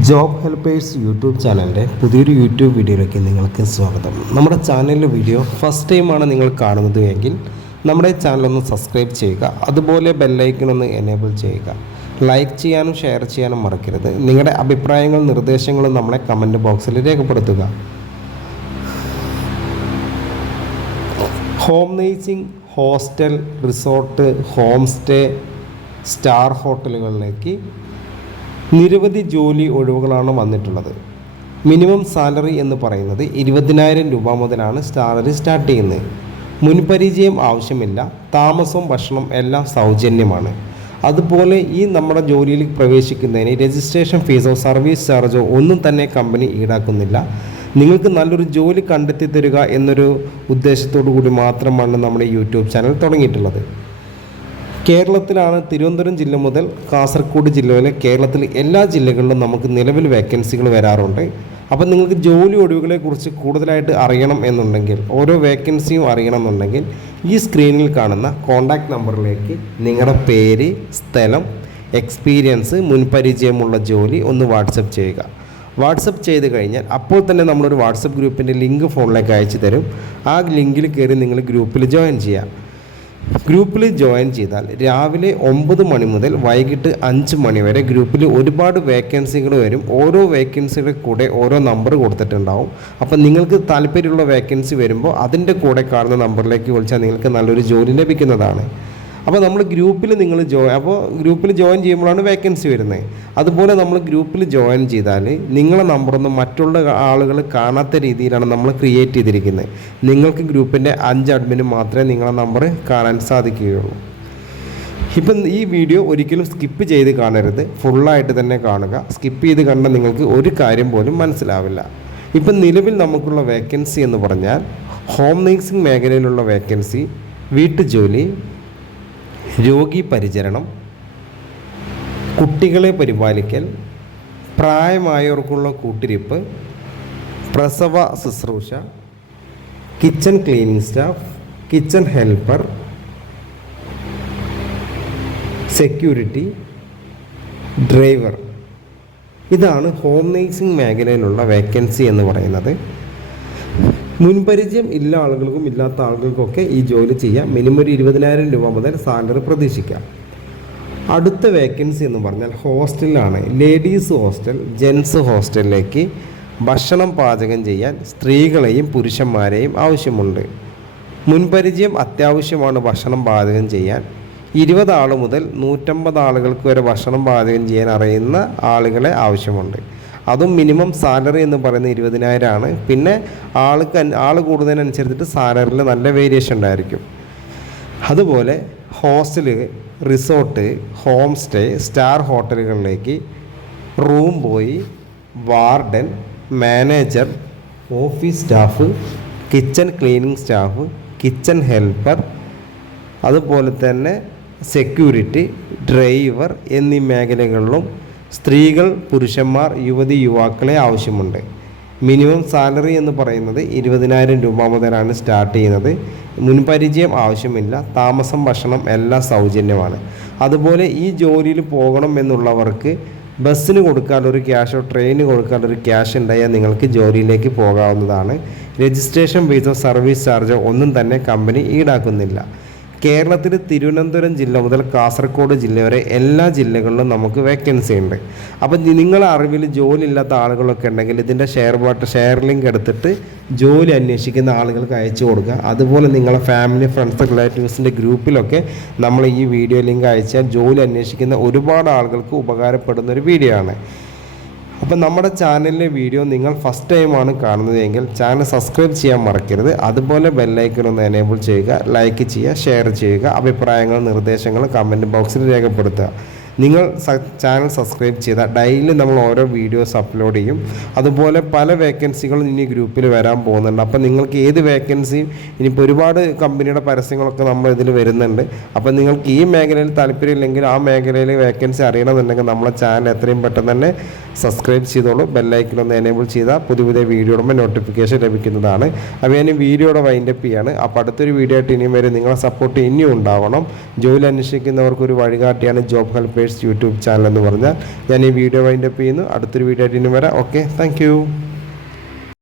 Job helpers YouTube ചാനലിന്റെ പുതിയൊരു YouTube വീഡിയോയിലേക്ക് നിങ്ങൾക്ക് സ്വാഗതം. നമ്മുടെ ചാനലിലെ വീഡിയോ ഫസ്റ്റ് ടൈമാണ് നിങ്ങൾ കാണുന്നത് എങ്കിൽ നമ്മുടെ ചാനലൊന്ന് സബ്സ്ക്രൈബ് ചെയ്യുക അതുപോലെ ബെല്ലൈക്കൺ ഒന്ന് എനേബിൾ ചെയ്യുക. ലൈക്ക് ചെയ്യാനും ഷെയർ ചെയ്യാനും മറക്കരുത്. നിങ്ങളുടെ അഭിപ്രായങ്ങളും നിർദ്ദേശങ്ങളും നമ്മളെ കമന്റ് ബോക്സിൽ രേഖപ്പെടുത്തുക. Home nursing hostel resort home stay star ഹോട്ടലുകളിലേക്ക് നിരവധി ജോലി ഒഴിവുകളാണ് വന്നിട്ടുള്ളത്. മിനിമം സാലറി എന്ന് പറയുന്നത് ഇരുപതിനായിരം രൂപ മുതലാണ് സാലറി സ്റ്റാർട്ട് ചെയ്യുന്നത്. മുൻപരിചയം ആവശ്യമില്ല താമസവും ഭക്ഷണം എല്ലാം സൗജന്യമാണ്. അതുപോലെ ഈ നമ്മുടെ ജോലിയിൽ പ്രവേശിക്കുന്നതിന് രജിസ്ട്രേഷൻ ഫീസോ സർവീസ് ചാർജോ ഒന്നും തന്നെ കമ്പനി ഈടാക്കുന്നില്ല. നിങ്ങൾക്ക് നല്ലൊരു ജോലി കണ്ടെത്തി തരിക എന്നൊരു ഉദ്ദേശത്തോടു കൂടി മാത്രമാണ് നമ്മുടെ യൂട്യൂബ് ചാനൽ തുടങ്ങിയിട്ടുള്ളത്. കേരളത്തിലാണ് തിരുവനന്തപുരം ജില്ല മുതൽ കാസർഗോഡ് ജില്ല വരെ കേരളത്തിലെ എല്ലാ ജില്ലകളിലും നമുക്ക് നിലവിൽ വേക്കൻസികൾ വരാറുണ്ട്. അപ്പം നിങ്ങൾക്ക് ജോലി ഒഴിവുകളെ കുറിച്ച് കൂടുതലായിട്ട് അറിയണം എന്നുണ്ടെങ്കിൽ ഓരോ വേക്കൻസിയും അറിയണം എന്നുണ്ടെങ്കിൽ ഈ സ്ക്രീനിൽ കാണുന്ന കോൺടാക്റ്റ് നമ്പറിലേക്ക് നിങ്ങളുടെ പേര് സ്ഥലം എക്സ്പീരിയൻസ് മുൻപരിചയമുള്ള ജോലി ഒന്ന് വാട്സപ്പ് ചെയ്യുക. വാട്സപ്പ് ചെയ്ത് കഴിഞ്ഞാൽ അപ്പോൾ തന്നെ നമ്മളൊരു വാട്സപ്പ് ഗ്രൂപ്പിന്റെ ലിങ്ക് ഫോണിലേക്ക് അയച്ചു തരും. ആ ലിങ്കിൽ കയറി നിങ്ങൾ ഗ്രൂപ്പിൽ ജോയിൻ ചെയ്യാം ഗ്രൂപ്പിൽ ജോയിൻ ചെയ്താൽ രാവിലെ ഒമ്പത് മണി മുതൽ വൈകിട്ട് അഞ്ച് മണി വരെ ഗ്രൂപ്പിൽ ഒരുപാട് വേക്കൻസികൾ വരും. ഓരോ വേക്കൻസിയുടെ കൂടെ ഓരോ നമ്പർ കൊടുത്തിട്ടുണ്ടാവും. അപ്പം നിങ്ങൾക്ക് താല്പര്യമുള്ള വേക്കൻസി വരുമ്പോൾ അതിന്റെ കൂടെ കാണുന്ന നമ്പറിലേക്ക് വിളിച്ചാൽ നിങ്ങൾക്ക് നല്ലൊരു ജോലി ലഭിക്കുന്നതാണ്. അപ്പോൾ നമ്മൾ ഗ്രൂപ്പിൽ നിങ്ങൾ ജോ അപ്പോൾ ഗ്രൂപ്പിൽ ജോയിൻ ചെയ്യുമ്പോഴാണ് വേക്കൻസി വരുന്നത് അതുപോലെ നമ്മൾ ഗ്രൂപ്പിൽ ജോയിൻ ചെയ്താൽ നിങ്ങളെ നമ്പറൊന്നും മറ്റുള്ള ആളുകൾ കാണാത്ത രീതിയിലാണ് നമ്മൾ ക്രിയേറ്റ് ചെയ്തിരിക്കുന്നത് നിങ്ങൾക്ക് ഗ്രൂപ്പിന്റെ അഞ്ച് അഡ്മിന് മാത്രമേ നിങ്ങളെ നമ്പർ കാണാൻ സാധിക്കുകയുള്ളൂ. ഇപ്പം ഈ വീഡിയോ ഒരിക്കലും സ്കിപ്പ് ചെയ്ത് കാണരുത്. ഫുള്ളായിട്ട് തന്നെ കാണുക. സ്കിപ്പ് ചെയ്ത് കണ്ടാൽ നിങ്ങൾക്ക് ഒരു കാര്യം പോലും മനസ്സിലാവില്ല. ഇപ്പം നിലവിൽ നമുക്കുള്ള വേക്കൻസി എന്ന് പറഞ്ഞാൽ ഹോം നേഴ്സിംഗ് മേഖലയിലുള്ള വേക്കൻസി വീട്ടുജോലി രോഗി പരിചരണം കുട്ടികളെ പരിപാലിക്കൽ പ്രായമായവർക്കുള്ള കൂട്ടിരിപ്പ് പ്രസവ ശുശ്രൂഷ kitchen cleaning staff kitchen helper security driver. ഇതാണ് ഹോം നേഴ്സിംഗ് മേഖലയിലുള്ള വേക്കൻസി എന്ന് പറയുന്നത്. മുൻപരിചയം ഇല്ല ആളുകൾക്കും ഇല്ലാത്ത ആളുകൾക്കൊക്കെ ഈ ജോലി ചെയ്യാം. മിനിമം ഒരു ഇരുപതിനായിരം രൂപ മുതൽ സാലറി പ്രതീക്ഷിക്കാം. അടുത്ത വേക്കൻസി എന്ന് പറഞ്ഞാൽ ഹോസ്റ്റലിലാണ് ലേഡീസ് ഹോസ്റ്റൽ ജെൻസ് ഹോസ്റ്റലിലേക്ക് ഭക്ഷണം പാചകം ചെയ്യാൻ സ്ത്രീകളെയും പുരുഷന്മാരെയും ആവശ്യമുണ്ട്. മുൻപരിചയം അത്യാവശ്യമാണ് ഭക്ഷണം പാചകം ചെയ്യാൻ. ഇരുപത് ആൾ മുതൽ നൂറ്റമ്പത് ആളുകൾക്ക് വരെ ഭക്ഷണം പാചകം ചെയ്യാൻ അറിയുന്ന ആളുകളെ ആവശ്യമുണ്ട്. അതും മിനിമം സാലറി എന്ന് പറയുന്നത് ഇരുപതിനായിരമാണ് പിന്നെ ആൾക്ക് ആൾ കൂടുന്നതിനനുസരിച്ചിട്ട് സാലറിയിൽ നല്ല വേരിയേഷൻ ഉണ്ടായിരിക്കും. അതുപോലെ hostel resort home stay star ഹോട്ടലുകളിലേക്ക് room boy warden manager office staff kitchen cleaning staff kitchen helper അതുപോലെ തന്നെ സെക്യൂരിറ്റി ഡ്രൈവർ എന്നീ മേഖലകളിലും സ്ത്രീകൾ പുരുഷന്മാർ യുവതി യുവാക്കളെ ആവശ്യമുണ്ട്. മിനിമം സാലറി എന്ന് പറയുന്നത് ഇരുപതിനായിരം രൂപ മുതലാണ് സ്റ്റാർട്ട് ചെയ്യുന്നത്. മുൻപരിചയം ആവശ്യമില്ല. താമസം ഭക്ഷണം എല്ലാം സൗജന്യമാണ്. അതുപോലെ ഈ ജോലിയിൽ പോകണം എന്നുള്ളവർക്ക് ബസ്സിന് കൊടുക്കാനൊരു ക്യാഷോ ട്രെയിന് കൊടുക്കാനൊരു ക്യാഷ് ഉണ്ടായാൽ നിങ്ങൾക്ക് ജോലിയിലേക്ക് പോകാവുന്നതാണ്. രജിസ്ട്രേഷൻ ഫീസോ സർവീസ് ചാർജോ ഒന്നും തന്നെ കമ്പനി ഈടാക്കുന്നില്ല. കേരളത്തിൽ തിരുവനന്തപുരം ജില്ല മുതൽ കാസർഗോഡ് ജില്ല വരെ എല്ലാ ജില്ലകളിലും നമുക്ക് വേക്കൻസി ഉണ്ട്. അപ്പം നിങ്ങളെ അറിവിൽ ജോലി ഇല്ലാത്ത ആളുകളൊക്കെ ഉണ്ടെങ്കിൽ ഇതിന്റെ ഷെയർ ബോട്ട് ഷെയർ ലിങ്ക് എടുത്തിട്ട് ജോലി അന്വേഷിക്കുന്ന ആളുകൾക്ക് അയച്ചു കൊടുക്കുക. അതുപോലെ നിങ്ങളെ ഫാമിലി ഫ്രണ്ട്സ് റിലേറ്റീവ്സിന്റെ ഗ്രൂപ്പിലൊക്കെ നമ്മൾ ഈ വീഡിയോ ലിങ്ക് അയച്ചാൽ ജോലി അന്വേഷിക്കുന്ന ഒരുപാട് ആളുകൾക്ക് ഉപകാരപ്പെടുന്ന ഒരു വീഡിയോ ആണ്. അപ്പം നമ്മുടെ ചാനലിലെ വീഡിയോ നിങ്ങൾ ഫസ്റ്റ് ടൈമാണ് കാണുന്നതെങ്കിൽ ചാനൽ സബ്സ്ക്രൈബ് ചെയ്യാൻ മറക്കരുത്. അതുപോലെ ബെല്ലൈക്കൺ ഒന്ന് എനേബിൾ ചെയ്യുക ലൈക്ക് ചെയ്യുക ഷെയർ ചെയ്യുക അഭിപ്രായങ്ങൾ നിർദ്ദേശങ്ങൾ കമന്റ് ബോക്സിൽ രേഖപ്പെടുത്തുക. നിങ്ങൾ ചാനൽ സബ്സ്ക്രൈബ് ചെയ്താൽ ഡെയിലി നമ്മൾ ഓരോ വീഡിയോസ് അപ്ലോഡ് ചെയ്യും. അതുപോലെ പല വേക്കൻസികളും ഇനി ഗ്രൂപ്പിൽ വരാൻ പോകുന്നുണ്ട്. അപ്പോൾ നിങ്ങൾക്ക് ഏത് വേക്കൻസിയും ഇനിയിപ്പോൾ ഒരുപാട് കമ്പനിയുടെ പരസ്യങ്ങളൊക്കെ നമ്മൾ ഇതിൽ വരുന്നുണ്ട്. അപ്പോൾ നിങ്ങൾക്ക് ഈ മേഖലയിൽ താല്പര്യമില്ലെങ്കിൽ ആ മേഖലയിൽ വേക്കൻസി അറിയണമെന്നുണ്ടെങ്കിൽ നമ്മളെ ചാനൽ എത്രയും പെട്ടെന്ന് തന്നെ സബ്സ്ക്രൈബ് ചെയ്തോളൂ ബെല്ലൈക്കിലൊന്ന് എനേബിൾ ചെയ്താൽ പുതിയ പുതിയ വീഡിയോ നോട്ടിഫിക്കേഷൻ ലഭിക്കുന്നതാണ്. അപ്പോൾ ഞാൻ വീഡിയോയുടെ വൈൻഡപ്പ് ചെയ്യാണ്. അപ്പോൾ അടുത്തൊരു വീഡിയോ ആയിട്ട് ഇനിയും വരെ. നിങ്ങളെ സപ്പോർട്ട് ഇനിയും ഉണ്ടാവണം. ജോലി അന്വേഷിക്കുന്നവർക്ക് ഒരു വഴികാട്ടിയാണ് ജോബ് ഹെൽപ്പേഴ്സ് യൂട്യൂബ് ചാനൽ എന്ന് പറഞ്ഞാൽ. ഞാൻ ഈ വീഡിയോ വൈൻഡപ്പ് ചെയ്യുന്നു. അടുത്തൊരു വീഡിയോ ആയിട്ട് ഇനിയും വരാം. Okay thank